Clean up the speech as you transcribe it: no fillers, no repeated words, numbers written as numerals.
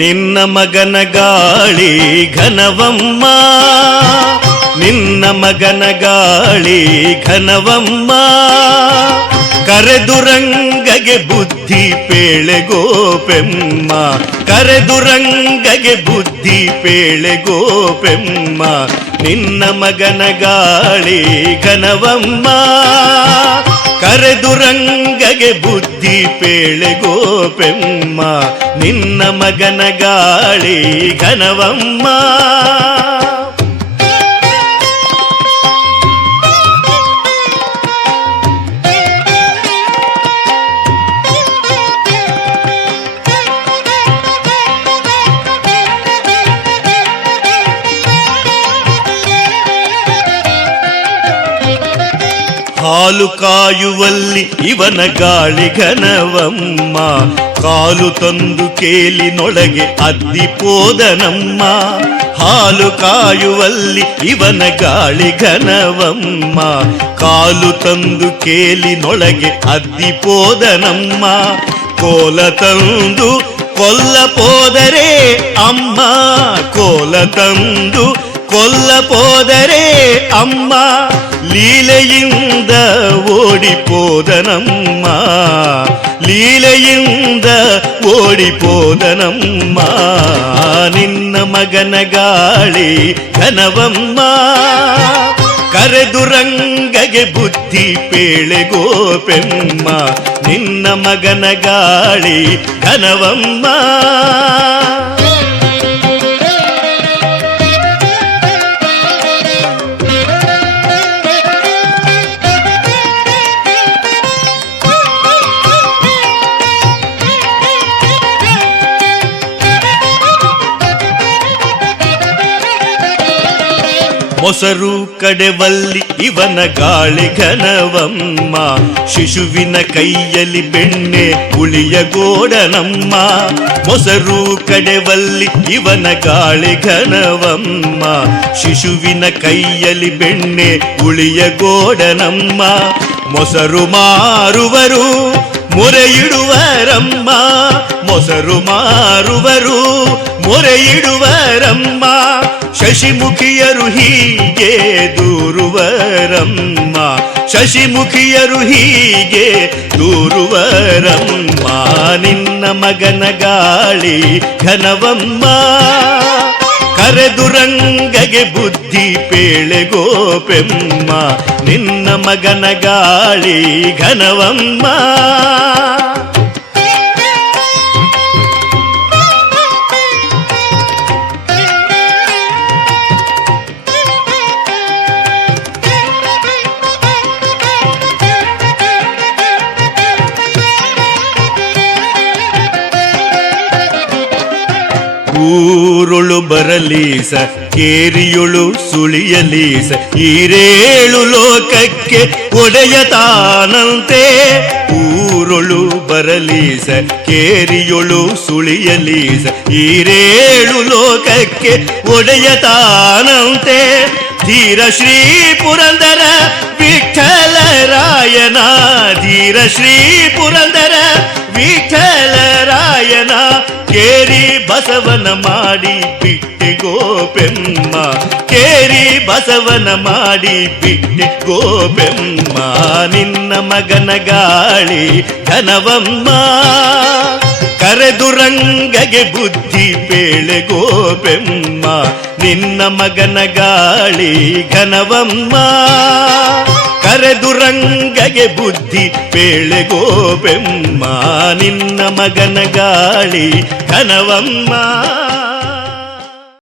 ನಿನ್ನ ಮಗನ ಗಾಳಿ ಘನವಮ್ಮ, ನಿನ್ನ ಮಗನ ಗಾಳಿ ಘನವಮ್ಮ. ಕರೆದುರಂಗಗೆ ಬುದ್ಧಿ ಪೇಳೆ ಗೋಪೆಮ್ಮ, ಕರೆದುರಂಗಗೆ ಬುದ್ಧಿ ಪೇಳೆ ಗೋಪೆಮ್ಮ. ನಿನ್ನ ಮಗನ ಗಾಳಿ ಘನವಮ್ಮ, ಕರೆದುರಂಗಗೆ ಬುದ್ಧಿ ಪೇಳೆ ಗೋಪೆಮ್ಮ. ನಿನ್ನ ಮಗನ ಗಾಳಿ ಘನವಮ್ಮ. ಹಾಲು ಕಾಯುವಲ್ಲಿ ಇವನ ಗಾಳಿ ಘನವಮ್ಮ, ಕಾಲು ತಂದು ಕೇಲಿನೊಳಗೆ ಅದ್ದಿಪೋದನಮ್ಮ. ಹಾಲು ಕಾಯುವಲ್ಲಿ ಇವನ ಗಾಳಿ ಘನವಮ್ಮ, ಕಾಲು ತಂದು ಕೇಲಿನೊಳಗೆ ಅದ್ದಿಪೋದನಮ್ಮ. ಕೋಲ ತಂದು ಕೊಲ್ಲಪೋದರೆ ಅಮ್ಮ, ಕೋಲ ತಂದು ಕೊಲ್ಲಪೋದರೆ ಅಮ್ಮ. ಲೀಲೆಯಿಂದ ಓಡಿಪೋದನಮ್ಮ, ಲೀಲೆಯಿಂದ ಓಡಿಪೋದನಮ್ಮ. ನಿನ್ನ ಮಗನ ಗಾಳಿ ಘನವಮ್ಮ, ಕರೆದುರಂಗಗೆ ಬುದ್ಧಿ ಪೇಳೆ ಗೋಪೆಮ್ಮ. ನಿನ್ನ ಮಗನ ಗಾಳಿ ಘನವಮ್ಮ. ಮೊಸರು ಕಡೆವಲ್ಲಿ ಇವನ ಗಾಳಿ ಘನವಮ್ಮ, ಶಿಶುವಿನ ಕೈಯಲ್ಲಿ ಬೆಣ್ಣೆ ಹುಳಿಯ ಗೋಡನಮ್ಮ. ಮೊಸರು ಕಡೆವಲ್ಲಿ ಇವನ ಗಾಳಿ ಘನವಮ್ಮ, ಶಿಶುವಿನ ಕೈಯಲ್ಲಿ ಬೆಣ್ಣೆ ಹುಳಿಯ ಗೋಡನಮ್ಮ. ಮೊಸರು ಮಾರುವರು ಮೊರೆಯಿಡುವರಮ್ಮ, ಮೊಸರು ಮಾರುವರು ಮೊರೆಯಿಡುವರಮ್ಮ. ಶಶಿಮುಖಿಯರು ಹೀಗೆ ದೂರುವರಮ್ಮ, ಶಶಿಮುಖಿಯರು ಹೀಗೆ ದೂರುವರಮ್ಮ. ನಿನ್ನ ಮಗನ ಗಾಳಿ ಘನವಮ್ಮ, ಕರೆದುರಂಗಗೆ ಬುದ್ಧಿ ಪೇಳೆ ಗೋಪೆಮ್ಮ. ನಿನ್ನ ಮಗನ ಗಾಳಿ ಘನವಮ್ಮ. ಊರುಳು ಬರಲೀಸ ಕೇರಿಯುಳು ಸುಳಿಯಲೀಸ, ಈರೇಳು ಲೋಕಕ್ಕೆ ಒಡೆಯ ತಾನಂತೆ. ಊರುಳು ಬರಲೀಸ ಕೇರಿಯುಳು ಸುಳಿಯಲೀಸ, ಈರೇಳು ಲೋಕಕ್ಕೆ ಒಡೆಯ ತಾನಂತೆ. ಧೀರ ಶ್ರೀ ಪುರಂದರ ವಿಠಲರಾಯನ, ಧೀರ ಶ್ರೀ ಪುರಂದರ ವಿಠಲರಾಯನ. ಕೇರಿ ಬಸವನ ಮಾಡಿ ಬಿಟ್ಟೆ ಗೋಪೆಮ್ಮ, ಕೇರಿ ಬಸವನ ಮಾಡಿ ಬಿಟ್ಟೆ ಗೋಪೆಮ್ಮ. ನಿನ್ನ ಮಗನ ಗಾಳಿ ಘನವಮ್ಮ, ಕರೆದುರಂಗಗೆ ಬುದ್ಧಿ ಪೇಳೆ ಗೋಪೆಮ್ಮ. ನಿನ್ನ ಮಗನ ಗಾಳಿ ಘನವಮ್ಮ, ಕರೆದುರಂಗಗೆ ಬುದ್ಧಿ ಪೇಳೆ ಗೋಪೆಮ್ಮ. ನಿನ್ನ ಮಗನ ಗಾಳಿ ಘನವಮ್ಮ.